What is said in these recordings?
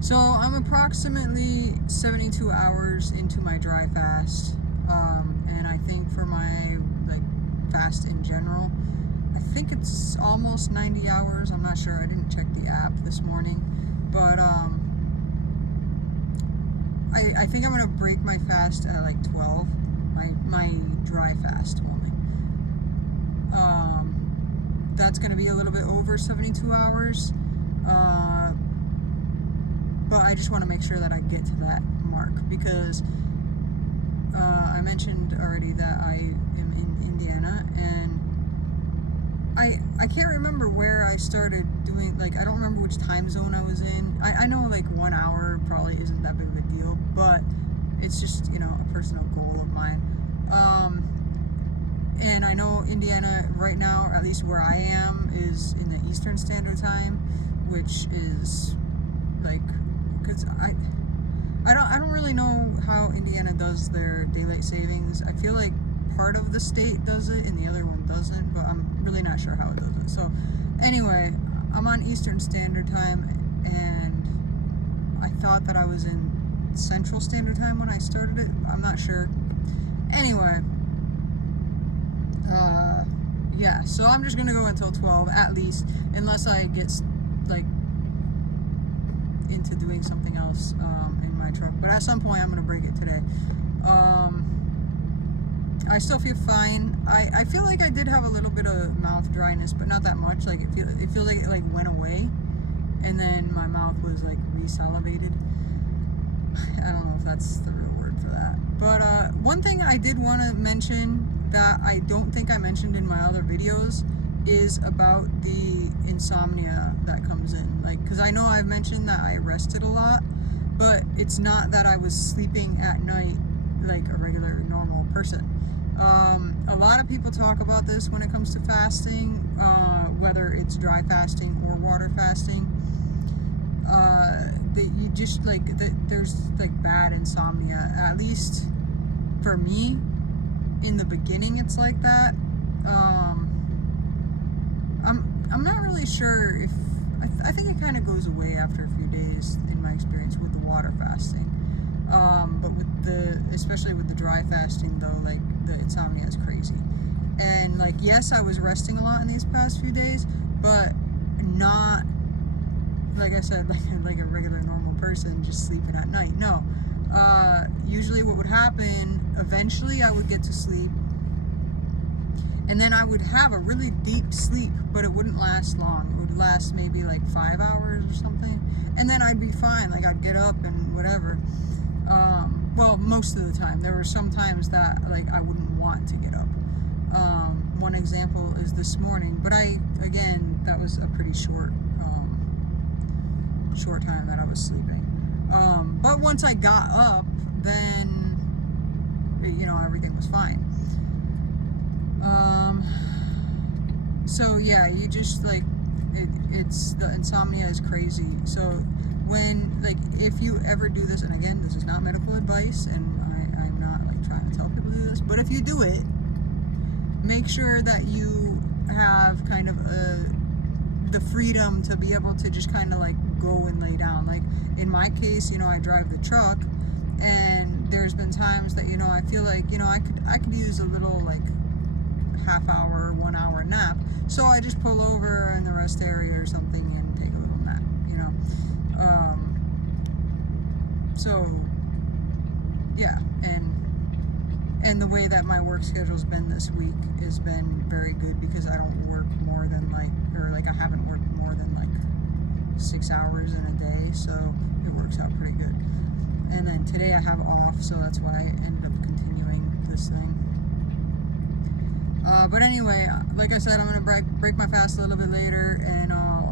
So I'm approximately 72 hours into my dry fast, and I think for my fast in general, I think it's almost 90 hours. I'm not sure. I didn't check the app this morning, but I think I'm gonna break my fast at like 12, my dry fast only. That's gonna be a little bit over 72 hours. But I just want to make sure that I get to that mark, because I mentioned already that I am in Indiana, and I can't remember where I started doing, I don't remember which time zone I was in. I know 1 hour probably isn't that big of a deal, but it's just, a personal goal of mine. And I know Indiana right now, or at least where I am, is in the Eastern Standard Time, which is because I don't really know how Indiana does their daylight savings. I feel like part of the state does it and the other one doesn't, but I'm really not sure how it does it. So anyway, I'm on Eastern Standard Time, and I thought that I was in Central Standard Time when I started it. I'm not sure. Anyway, yeah, so I'm just gonna go until 12 at least, unless I get into doing something else in my truck. But at some point I'm gonna break it today. I still feel fine. I feel like I did have a little bit of mouth dryness, but not that much. It feels like it went away, and then my mouth was re-salivated. I don't know if that's the real word for that. But one thing I did want to mention that I don't think I mentioned in my other videos is about the insomnia that comes in. Because I know I've mentioned that I rested a lot, but it's not that I was sleeping at night like a regular normal person. A lot of people talk about this when it comes to fasting, whether it's dry fasting or water fasting. That you just there's bad insomnia. At least for me, in the beginning, it's like that. I'm not really sure if I think it kind of goes away after a few days in my experience with the water fasting. But especially with the dry fasting though, the insomnia is crazy. And yes, I was resting a lot in these past few days, but not like I said, like a regular normal person just sleeping at night. No. Usually what would happen, eventually I would get to sleep, and then I would have a really deep sleep, but it wouldn't last long. It would last maybe 5 hours or something, and then I'd be fine. I'd get up and whatever. Well, most of the time. There were some times that I wouldn't want to get up. One example is this morning, but that was a pretty short time that I was sleeping. But once I got up, then everything was fine. So yeah, you just it's the insomnia is crazy. So when if you ever do this, and again, this is not medical advice, and I'm not trying to tell people to do this, but if you do it, make sure that you have kind of the freedom to be able to just kind of go and lay down. In my case, I drive the truck, and there's been times that I feel I could use a little half hour, 1 hour nap, so I just pull over in the rest area or something and take a little nap. So yeah, and the way that my work schedule's been this week has been very good, because I don't work more than I haven't worked more than 6 hours in a day, so it works out pretty good. And then today I have off, so that's why I ended up continuing this thing. But anyway, like I said, I'm gonna break my fast a little bit later, and I'll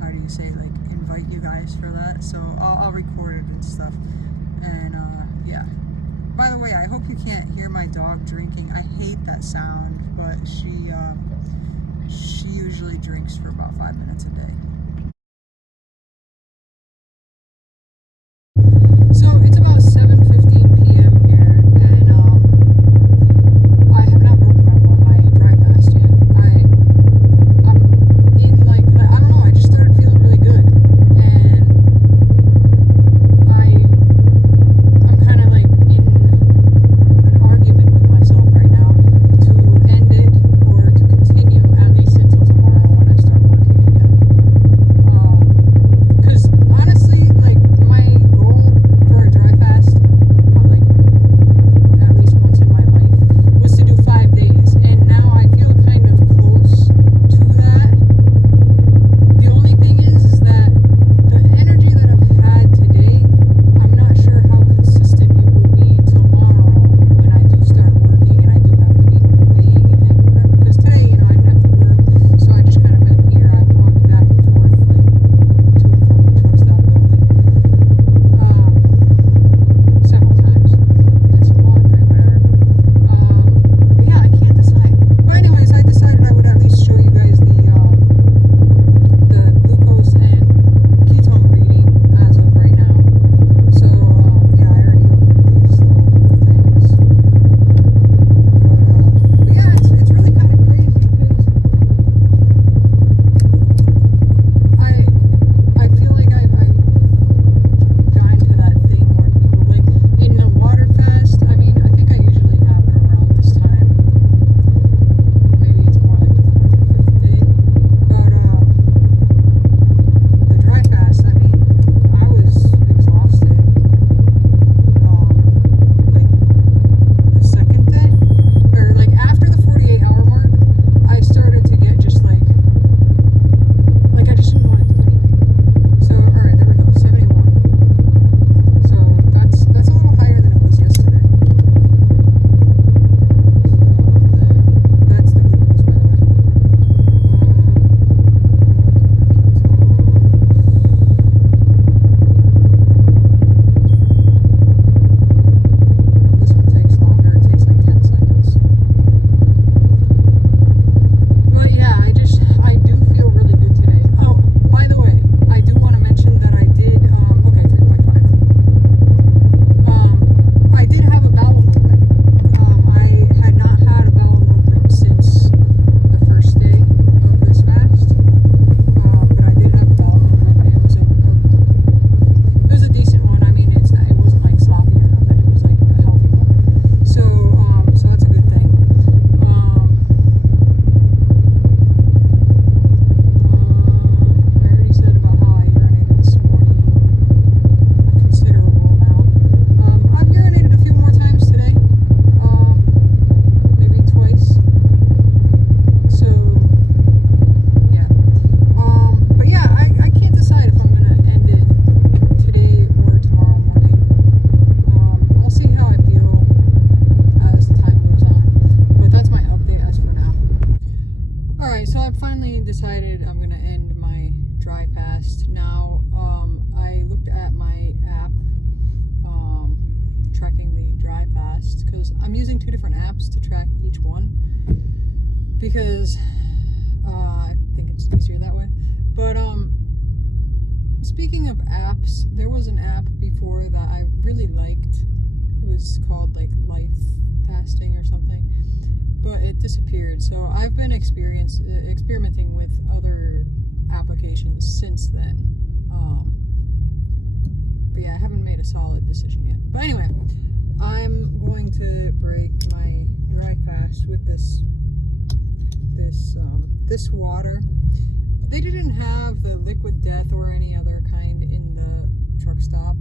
how do you say, invite you guys for that. So I'll record it and stuff. And yeah. By the way, I hope you can't hear my dog drinking. I hate that sound, but she usually drinks for about 5 minutes a day. So it's about 7:15 p.m. here, and I have not broken my dry fast yet. I'm in I don't know, I just started feeling really I'm using 2 different apps to track each one because I think it's easier that way. But speaking of apps, there was an app before that I really liked. It was called like Life Fasting or something, but it disappeared. So I've been experimenting with other applications since then. But yeah, I haven't made a solid decision yet. But anyway, I'm going to break my dry fast with this water. They didn't have the liquid death or any other kind in the truck stop.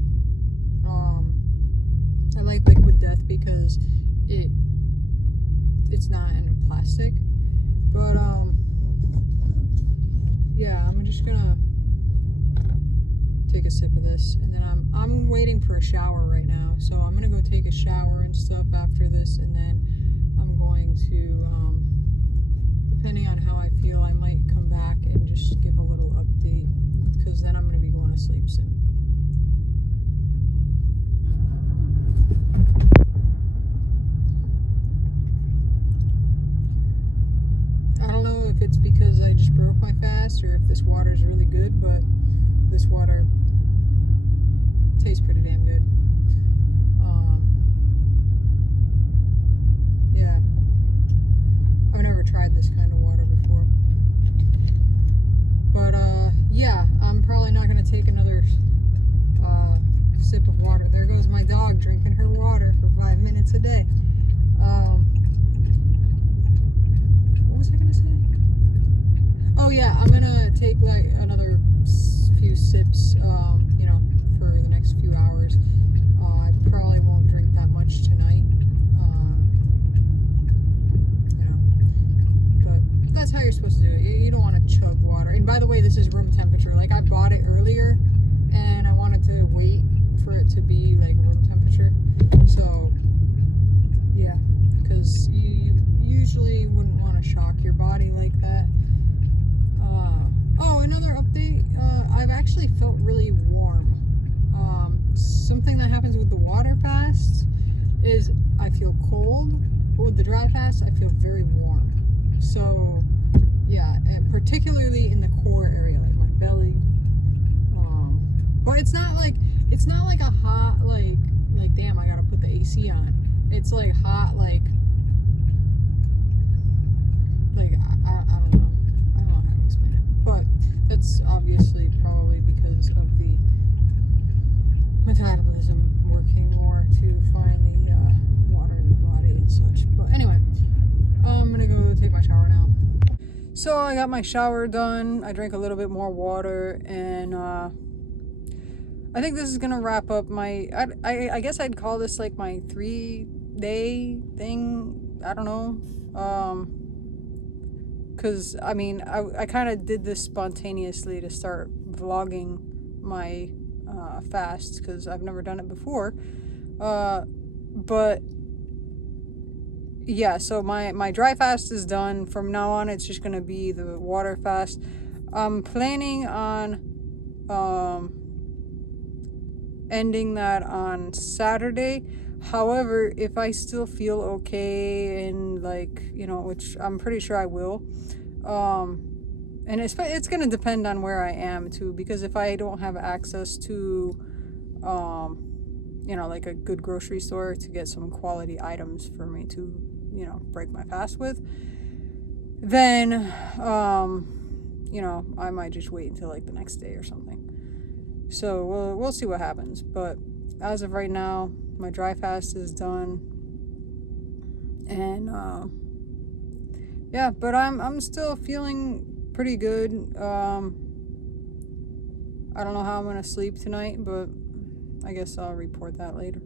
I like liquid death because it's not in a plastic. But yeah, I'm just gonna take a sip of this, and then I'm waiting for a shower right now, so I'm gonna go take a shower and stuff after this, and then I'm going to depending on how I feel, I might come back and just give a little update, because then I'm gonna be going to sleep soon. I don't know if it's because I just broke my fast or if this water is really good, but this water tastes pretty damn good. Yeah, I've never tried this kind of water before. But yeah, I'm probably not going to take another sip of water. There goes my dog drinking her water for 5 minutes a day. What was I going to say? Oh yeah, I'm going to take like another few sips, you know, for the next few hours. I probably won't drink that much tonight. You know, but that's how you're supposed to do it. You don't want to chug water. And by the way, this is room temperature. Like, I bought it earlier and I wanted to wait for it to be like room temperature. So yeah, because you usually wouldn't want to shock your body like that. Oh, another update. I've actually felt really warm. Something that happens with the water fast is I feel cold, but with the dry fast, I feel very warm. So, yeah, and particularly in the core area, like my belly. But it's not like a hot, like damn, I gotta put the AC on. It's like hot, like I don't know. I don't know how to explain it. But that's obviously probably because of the metabolism working more to find the water in the body and such. But anyway, I'm gonna go take my shower now. So I got my shower done. I drank a little bit more water, and I think this is gonna wrap up my. I guess I'd call this like my 3-day thing. I don't know. Because I mean, I kind of did this spontaneously to start vlogging my fast, because I've never done it before. But yeah, so my dry fast is done. From now on, it's just gonna be the water fast. I'm planning on ending that on Saturday. However, if I still feel okay, and like, you know, which I'm pretty sure I will, and it's going to depend on where I am too, because if I don't have access to, you know, like a good grocery store to get some quality items for me to, you know, break my fast with, then, you know, I might just wait until like the next day or something. So we'll see what happens. But as of right now, my dry fast is done, and yeah, but I'm still feeling pretty good. I don't know how I'm gonna sleep tonight, but I guess I'll report that later.